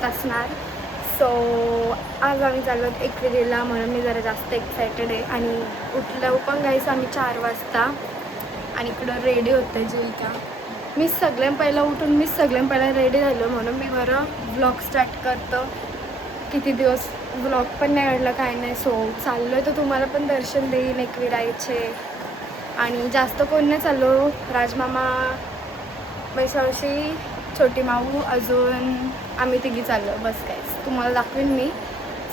होत असणार. सो आज आम्ही चाललो एकविरीला, म्हणून मी जरा जास्त एक्सायटेड आहे. आणि उठलं पण गाईस आम्ही 4 वाजता आणि इकडं रेडी होतं जुईका. मी सगळ्यात पहिला उठून मी सगळ्यात पहिला रेडी झालो, म्हणून मी बरं व्लॉग स्टार्ट करतो. किती दिवस व्लॉग पण नाही काढलं काय नाही. सो चाललो आहे तर तुम्हाला पण दर्शन देईन एकविराईचे. आणि जास्त कोण नाही चाललो, राजमामा, मैसावशी, छोटी माऊ, अजून आम्ही तिघी चाललो बस. काहीच तुम्हाला दाखवेन मी.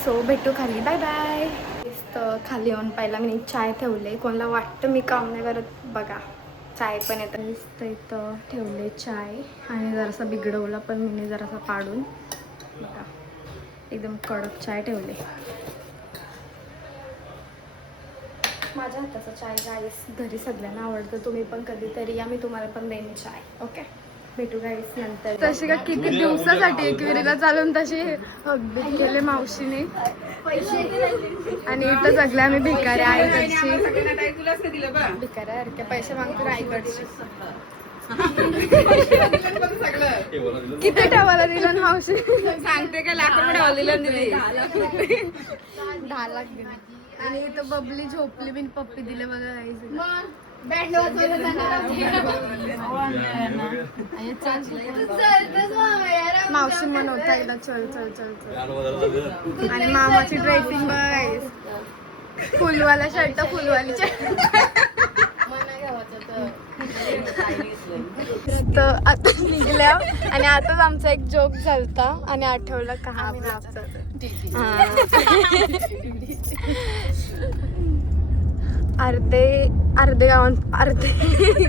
सो भेटू खाली, बाय बाय. तर खाली येऊन पहिला मी चाय ठेवले. कोणाला वाटतं मी काम नाही करत बघा, चाय पण येतं. तर इथं ठेवले चाय आणि जरासा बिघडवला पण मी जरासा पाडून बघा, एकदम कडक चाय ठेवले. माझ्या हाताचा चाय गाईस घरी सगळ्यांना आवडतं. तुम्ही पण कधीतरी या, मी तुम्हाला पण देईन चाय. ओके, भेटू गाईस नंतर. तशी का किती दिवसासाठी एकविरीला चालून तशी हकबीत केले मावशीने आणि इथं सगळे आम्ही भिकारी आईकडची भिकाऱ्यासारखे पैसे मागतो आईकडची. किती ठेवायला दिलं मावशी सांगते का? लाख दिलं 10 लाख दिले. आणि इथं बबली झोपली बिन पप्पी दिले बघा मावशी म्हणवता एकदा चल चल चल चल. आणि मामाची ड्रेसिंग बघा, फुलवाला शर्ट, फुलवाली तर आता निघल्या. आणि आताच आमचा एक जोक झालता आणि आठवलं का हा ब्लॉगचा. अर्धे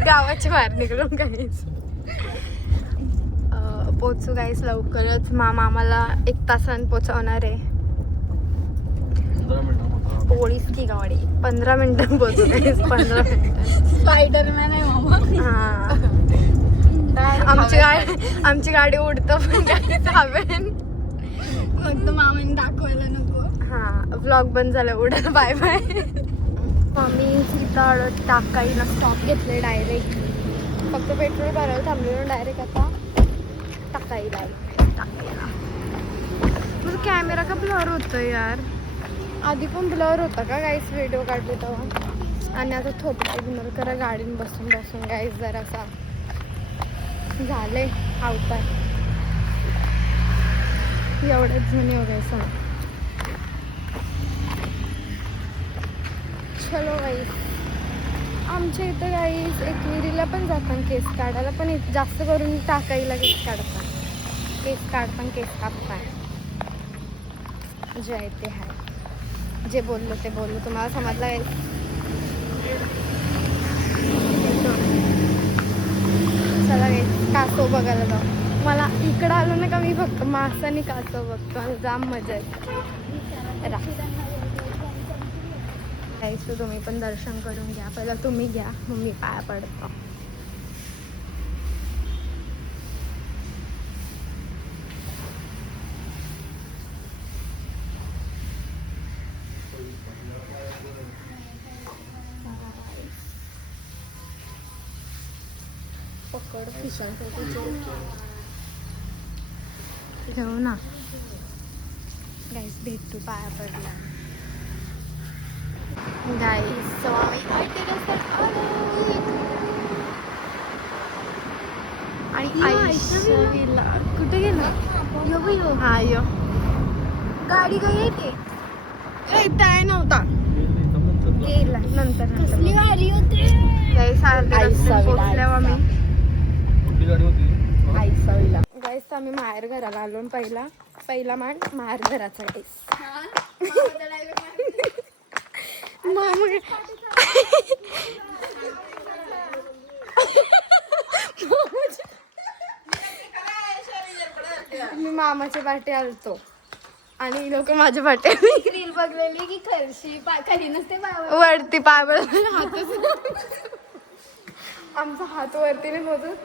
गावाच्या बाहेर निघलो गाईस. पोचू गाईस लवकरच. मामा आम्हाला 1 तासाने पोचवणार आहे. पोळीच की गाडी 15 मिनिटं पोचू गाईस. 15 मिनिटं. स्पायडरमॅन आहे मामा. हा, आमची गाडी उडतं पण गाडी चावेन. फक्त मामाने दाखवायला नको. हा, व्लॉग बंद झाला, उडत. Bye bye. आम्ही इथं टाकाईला स्टॉप घेतले डायरेक्ट. फक्त पेट्रोल भरायला थांबलेलो डायरेक्ट आता टाकाईला. तुझा कॅमेरा का ब्लर होतं यार? आधी पण ब्लर होता का गाईस व्हिडिओ काढले तेव्हा? आणि आता थोपटा इग्नोर करा गाडीने बसून बसून गाईस. जरासा झाले अवतार एवढ्याच जणी वगैरे. चलो गाईस, आमच्या इथं गाईस एकविरीला पण जातात केस काढायला, पण जास्त करून टाकाईला केस काढतात. केस काढताना केस कापतात. जे आहे ते आहे, जे बोललो ते बोललो. तुम्हाला समजलं गाईस? चला गाईस, कासव बघायला जाऊ. मला इकडं आलो ना का मी फक्त मासा आणि कासव बघतो आणि जाम मजा येते. गाईस तुम्ही पण दर्शन करून घ्या. पहिला तुम्ही घ्या, मग मी पाया पडतो. पकड खिशांसाठी घेऊ ना गाईस. भेटू पाया पडला गाईस. आणि आईला कुठे गेला? यो हा यो गाडी काय येते काय नव्हता गेला नंतर. कसली गाडी होती गाईस? पोचल्यावर आम्ही गाईस आम्ही माहेर घराला आलो. पहिला मान माहेर घराचा गाईस. मी मामाच्या पाठी आलतो आणि लोक माझ्या पाठी रील बघलेली की खरशी खाली नसते वरती पाय आमचा हात वरती नाही पोहोचत,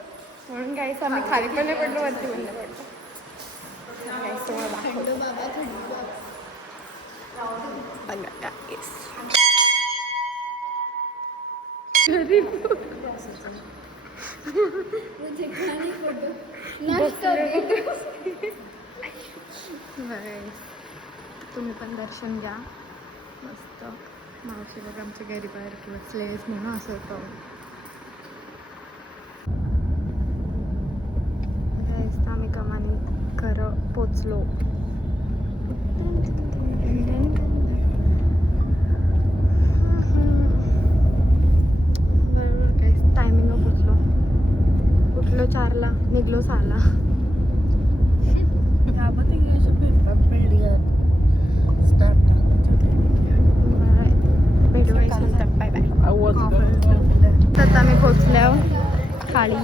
म्हणून गाईस आम्ही खाली पण नाही पडलो, वरती पण नाही पडलो. गाईस तुम्हाला दाखवतो बघा गाईस. तुम्ही पण दर्शन घ्या मस्त. मावशी बघ आमच्या घरी बाहेर बसलेस म्हणून असं होतं. आम्ही कमानी खरं पोचलो. बरोबर काही टायमिंग पोचलो. उठलो 4ला, निघलो 6ला. भेटू नंतर. Bye bye. आता आम्ही पोचल्यावर खाली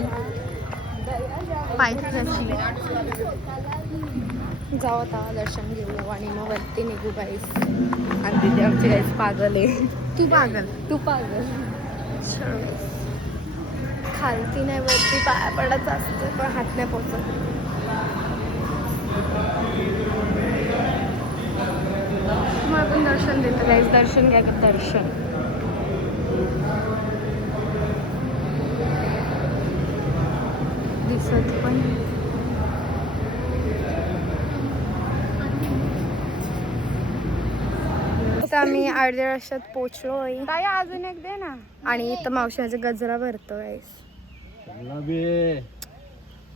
पायथ्याशी जाऊ. आता दर्शन घेऊ आणि मग वरती निघू गाईस. आणि तिथे आमची गाईस पागल आहे. तू पागल. खालती नाही वरती पाया पडायचं असतं पण हात नाही पोचत. मग आपण दर्शन देतो गाईस. दर्शन घ्या का दर्शन. दिसत पण आम्ही अर्ध्या रस्त्यात पोचलो. ताई अजून एक दे ना. आणि इथं मावशीचा गजरा भरतो गाईस.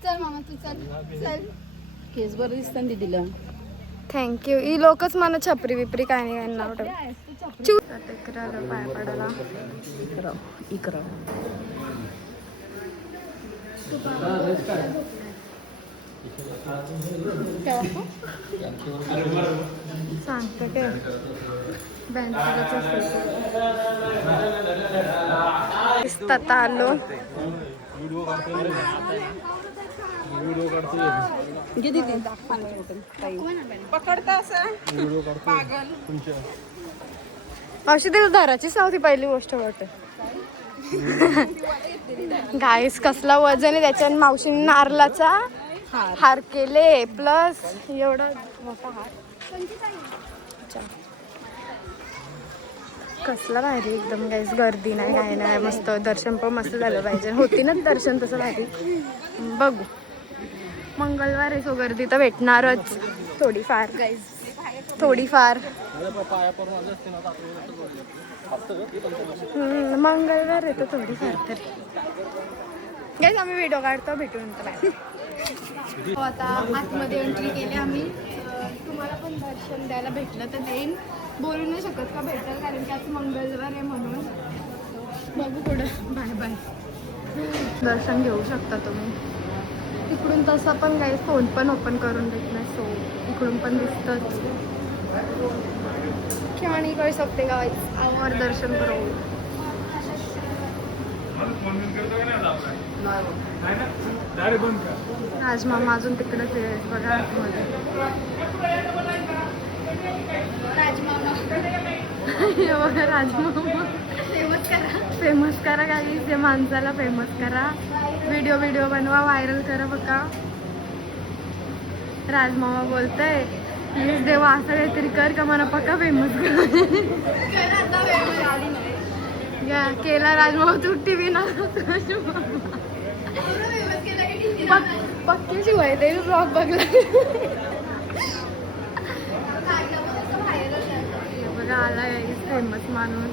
चल मामा तू चल. केस बरं दिसतं दिदीला. थँक्यू. ही लोकच मला छपरी बिपरी काय नाही येणार. पाय पडायला इकरा सांगते काय बँक आलो. मावशी तिला धराची सावती पहिली गोष्ट वाटत. गाईस कसला वजन आहे त्याच्या. मावशीने नारळाचा हार केले प्लस एवढा मोठा हार. कसला भारी एकदम गाईस. गर्दी नाही काय नाही. मस्त दर्शन पण मस्त झालं पाहिजे. होती ना दर्शन तसं भारी. बघू मंगळवार आहे सो गर्दी तर भेटणारच थोडीफार गाईस. थोडीफार मंगळवार आहे तर थोडीफार तरी गाईस. आम्ही व्हिडिओ काढतो. भेटू नंतर. आता आतमध्ये एंट्री केली आम्ही. तुम्हाला पण दर्शन द्यायला भेटलं तर देईन. बोलू नाही शकत का भेटेल कारण की आज मंगळवार आहे म्हणून. बघू पुढं. Bye bye. दर्शन घेऊ शकता तुम्ही इकडून. तसं पण काही फोन पण ओपन करून देत नाही सो इकडून पण दिसतंच. किंवा नाही करू शकते का आवर दर्शन करू. राजमामा अजून तिकडे फिरायचं बघा आतमध्ये. राजमामा फेमस करा काही. ते माणसाला फेमस करा. व्हिडिओ बनवा. व्हायरल करा बघा. राजमामा बोलतय प्लीज देवा असं काहीतरी कर का मला पक्का फेमस केला. राजमामा तू टीव्ही ना पक्की शिवाय ते ब्लॉग बघला. बघा आला फेमस माणूस.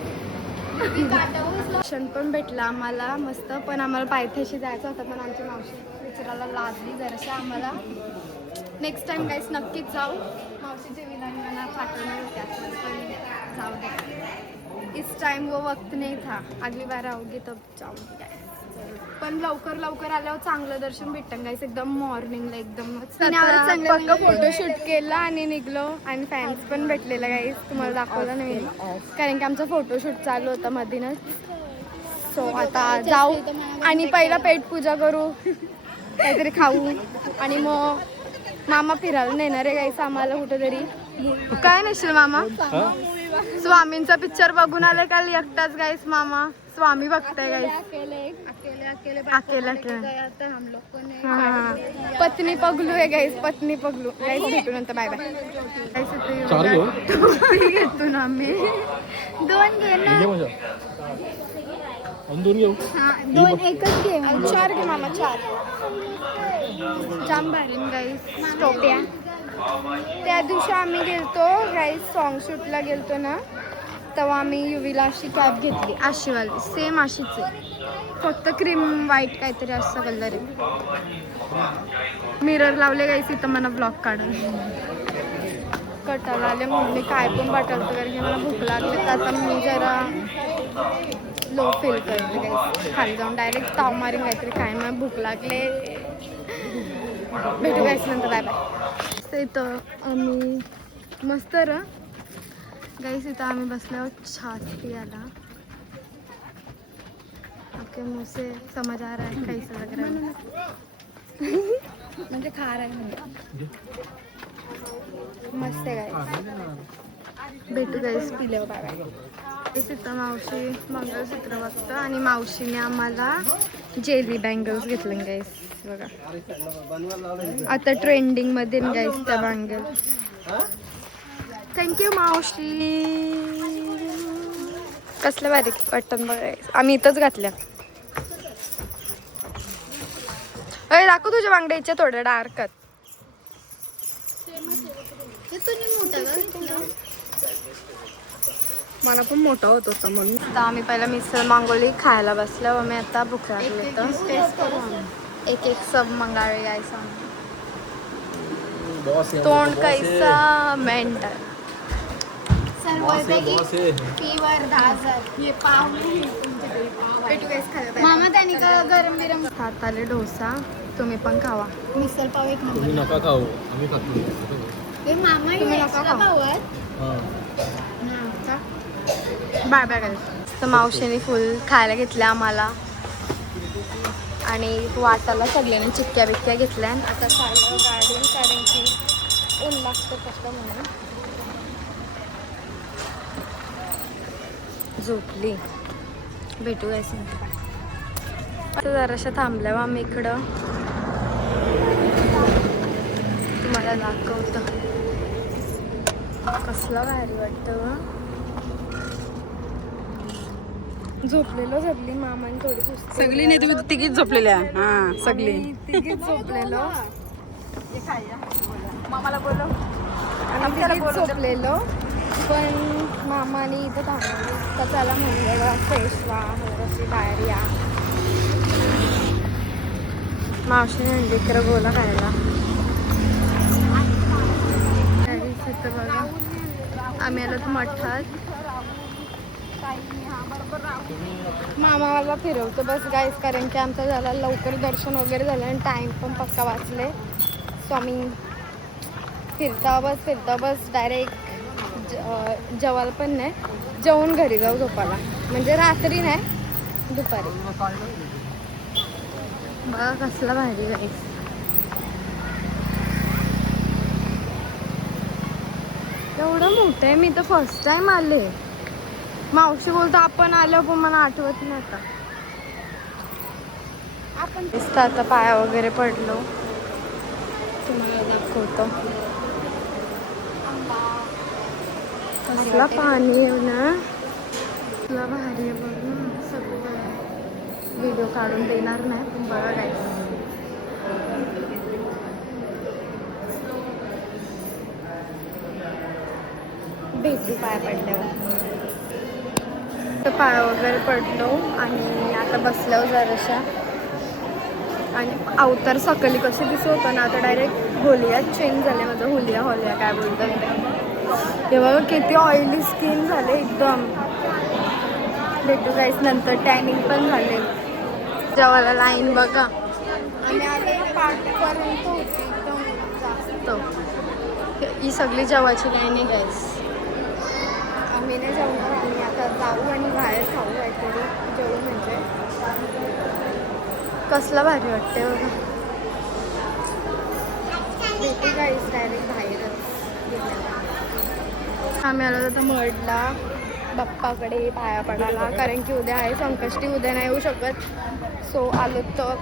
दर्शन पण भेटला आम्हाला मस्त. पण आम्हाला पायथ्याशी जायचं होतं पण आमची मावशी विचारायला लाजली जराशी आम्हाला. नेक्स्ट टाइम गाईस नक्कीच जाऊ. मावशीचे विधान पाठवणार होते पण जाऊ दे. इस टाइम वो वक्त नहीं था. अगली बार आओगे तब जाऊंगी गाईस. पण लवकर आल्यावर चांगलं दर्शन भेटतं गाईस. एकदम मॉर्निंगला एकदम पक्का फोटोशूट केला आणि निघलो. आणि फॅन्स पण भेटलेला गाईस. तुम्हाला दाखवलं नाही कारण की आमचा फोटोशूट चालू होता मधीनच. सो आता जाऊ आणि पहिला पेट पूजा करू. काहीतरी खाऊ आणि मग मामा फिरायला नेणार आहे गाईस आम्हाला कुठेतरी. काय नसेल मामा. स्वामींचा पिक्चर बघून आले काल एकटाच गाईस. मामा स्वामी बघताय गाईस. अकेला पत्नी पगलू आहे गाईस. पत्नी पगलू गाईस. भेटू नंतर. Bye bye. घेतो ना आम्ही. 2 घे ना. 2 एकच घे. 4 घे मामा. 4 जाम भारी गाईस. टोप्या त्या दिवशी आम्ही गेलतो गाईज सॉन्ग शूटला गेलतो ना, तेव्हा आम्ही युवीला अशी कॅब घेतली, अशीवाली सेम अशीच आहे, फक्त क्रीम व्हाईट काहीतरी असं कलर आहे. मिरर लावले गाईस इथं मला ब्लॉग काढून. कटाला आले म्हणून मी काय पण पाठवतो कारण की मला भूक लागली, तर आता मी जरा लो फील करते गाईस. खाली जाऊन डायरेक्ट ताव मारीन काहीतरी, काय मला भूक लागले. भेटू गाईस नंतर, बाय बाय. इथं आम्ही मस्त गाईस, इथं आम्ही बसल्यावर छाछ पियाला. ओके, मुझे समझ आ रहा है कैसे लग रहा है. म्हणजे खा रहा है मस्त आहे गाईस. भेटू गाईस पिल्यावर, बाय बाय. इथं मावशी मंगळसूत्र बघतं आणि मावशीने आम्हाला जेली बँगल्स घेतले गाईस. बघा आता ट्रेंडिंग मध्ये गाईस त्या बँगल. थँक्यू मावशी. कसलं बारीक वाटतं बघा, आम्ही इथंच घातल्या. अरे दाखव तुझ्या बांगड्याच्या थोड्या डार्कात. मला पण मोठा होत होता म्हणून. आता आम्ही पहिला मिसळ मागवली, खायला बसल्या व मी आता भूक लागली तर एक एक सब मंगावे गायस. तोंड कैसा मेंटल. मामा त्यांनी गरम बिरम खात आले डोसा, तुम्ही पण खावा. मिसळ पाव एक तुम्ही नका खाऊ, आम्ही खातो. मामा तुम्ही नका खावा. बाय बाय गाईस. तर मावशीने फुल खायला घेतल्या आम्हाला आणि वाटाला सगळ्यांनी चिक्क्या बिक्क्या घेतल्या. आता चाललं गाडी, कारण की ऊन लागतं कसं म्हणून. झोपली. भेटू गाईस आता जराशा थांबल्यावर आम्ही इकडं तुम्हाला दाखवतं. कसला भारी वाटतं. झोपलेलो सगळी, मामाने थोडी सुस्ती. सगळी नाही, तुम्ही तिघीच झोपलेल्या. हा सगळी तिघीच झोपलेलो. मामाला बोलव. आम्ही तिघीच झोपलेलो, पण मामाने इथं थांबवली तर चला म्हणलं फ्रेश व्हा, अशी बाहेर या. मावशीने म्हणली इकडं बोला खायला. इथं बघा आम्ही आलो मठात. मामा मला फिरवतो बस गाईस, कारण की आमचं झालं लवकर दर्शन वगैरे झालं आणि टाईम पण पक्का वाचले. सो आम्ही फिरता बस डायरेक्ट जेवायला पण नाही, जेवून घरी जाऊ झोपायला. म्हणजे रात्री नाही, दुपारी. बघा कसला भारी गाईस. एवढं मोठं आहे, मी तर फर्स्ट टाइम आले. मावशी बोलतो आपण आलो, पण मला आठवत नाही आता. आपण आता पाया वगैरे पडलो, तुम्हाला दाखवतो. कसला पाणी आहे ना, कसला भारी आहे बघ ना. सगळं व्हिडिओ काढून देणार नाही, पण बघा गाईस. भेटू पाया पडल्यावर. तर पाया वगैरे पडलो आणि आता बसल्यावर जराशा. आणि अवतार सकली कसे दिसत होतं ना, आता डायरेक्ट होलिया चेंज झाले. माझं होलिया काय बोलतात हे बघा, किती ऑइली स्किन झाले एकदम. भेटू गाईस नंतर. टॅनिंग पण झाले. जेवायला लाईन बघा, आणि आले पाठपर्यंत होती एकदम जास्त. ही सगळी जेवायची लाईन आहे गाईस. आम्ही नाही जेवणार, आम्ही आता जाऊ आणि बाहेर खाऊ काहीतरी. जेवू म्हणजे कसला भारी वाटते बघा. भेटू गाईस डायरेक्ट बाहेरच. आम्ही आलो तर मडला बाप्पाकडे पाया पडायला, कारण की उद्या आहे संकष्टी, उद्या नाही येऊ शकत. सो आलो तर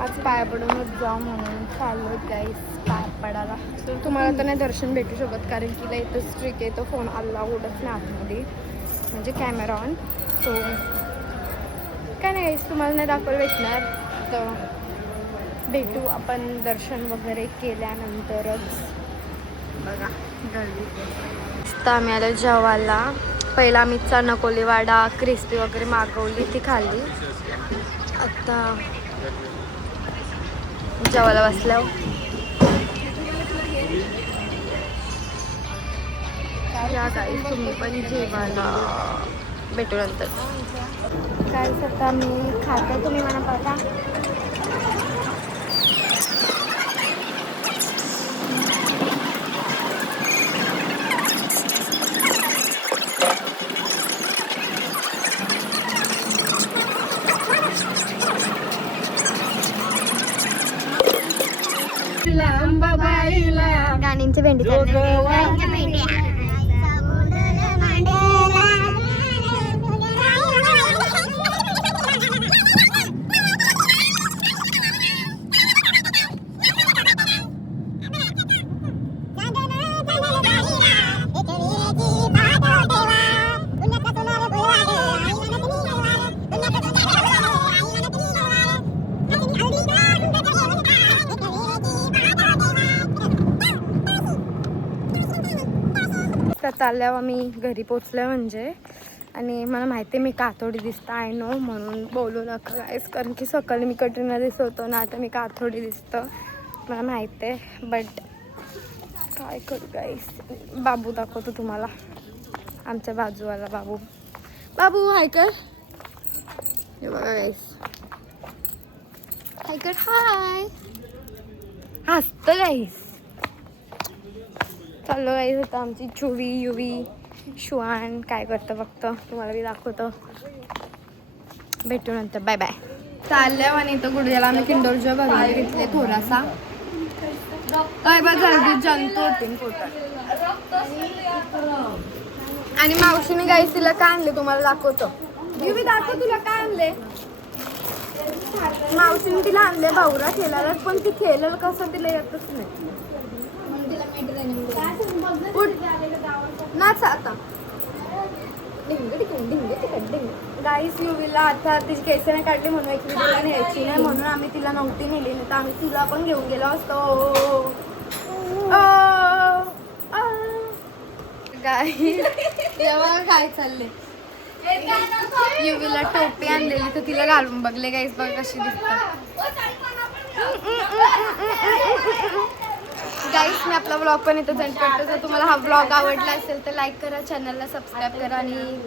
आज पाया पडूनच जाऊ म्हणून चाललो गाईस पाया पडायला. तुम्हाला तर नाही दर्शन भेटू शकत, कारण की इथं स्ट्रिक आहे, तो फोन अलाउडच नाही आतमध्ये, म्हणजे कॅमेरा ऑन. सो काय नाही गाईस, तुम्हाला नाही दाखवलं भेटणार. तर भेटू आपण दर्शन वगैरे केल्यानंतरच. बघा गर्दी. मस्त आम्ही आलो जेवायला. पहिला आम्ही चना कोलीवाडा क्रिस्पी वगैरे मागवली, ती खाल्ली. आता जेवायला बसल्यावर या काही तुम्ही पण जेवायला. भेटू नंतर. काय आता मी खातो, तुम्ही म्हणा बघा. गाण्यांचे भेंडी आल्यावर आम्ही घरी पोचलो म्हणजे. आणि मला माहिती आहे मी काथोडी दिसतं आहे नो, म्हणून बोलू नका गाईस, कारण की सकाळी मी कटरीना दिसतो ना, आता मी काथोडी दिसतं मला माहिती आहे. बट काय करू गाईस. बाबू दाखवतो तुम्हाला, आमच्या बाजूवाला बाबू. बाबू हाय कर. हे बघा गाईस, हाय कर. हाय हसतं गाईस. चाललो गाईस आता आमची चुवी युवी श्वान काय करतं फक्त तुम्हाला मी दाखवतो. भेटू नंतर. Bye bye. चालल्या आणि इथं गुडघ्याला आम्ही किंडर जॉय भरून घेतले थोडासा. काय बघ जल्दी जंतू होतील पोटात. आणि मावशीने गाईस तिला काय आणले तुम्हाला दाखवतो. युवी दाखव तुला काय आणले. मावशीने तिला आणले भावरा खेळायला, पण ती खेळलं कसं तिला येतच नाही. नाच आता. गाईस युवीला आता तिची केस नाही काढली म्हणून एक व्हिडिओला न्यायची नाही, म्हणून आम्ही तिला नव्हती नेली, नाही तर आम्ही तिला पण घेऊन गेलो असतो. काय चालले. युवीला टोपी आणलेली तर तिला घालून बघले गाईस, बघ कशी दिसतात. गाईस मी आपला व्लॉग पण इथं सेंड करतो. जर तुम्हाला हा व्लॉग आवडला असेल तर लाईक करा, चॅनलला सबस्क्राईब करा आणि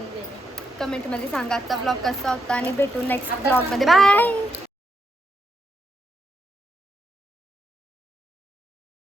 कमेंटमध्ये सांगा आजचा व्लॉग कसा होता. आणि भेटू नेक्स्ट व्लॉगमध्ये. बाय.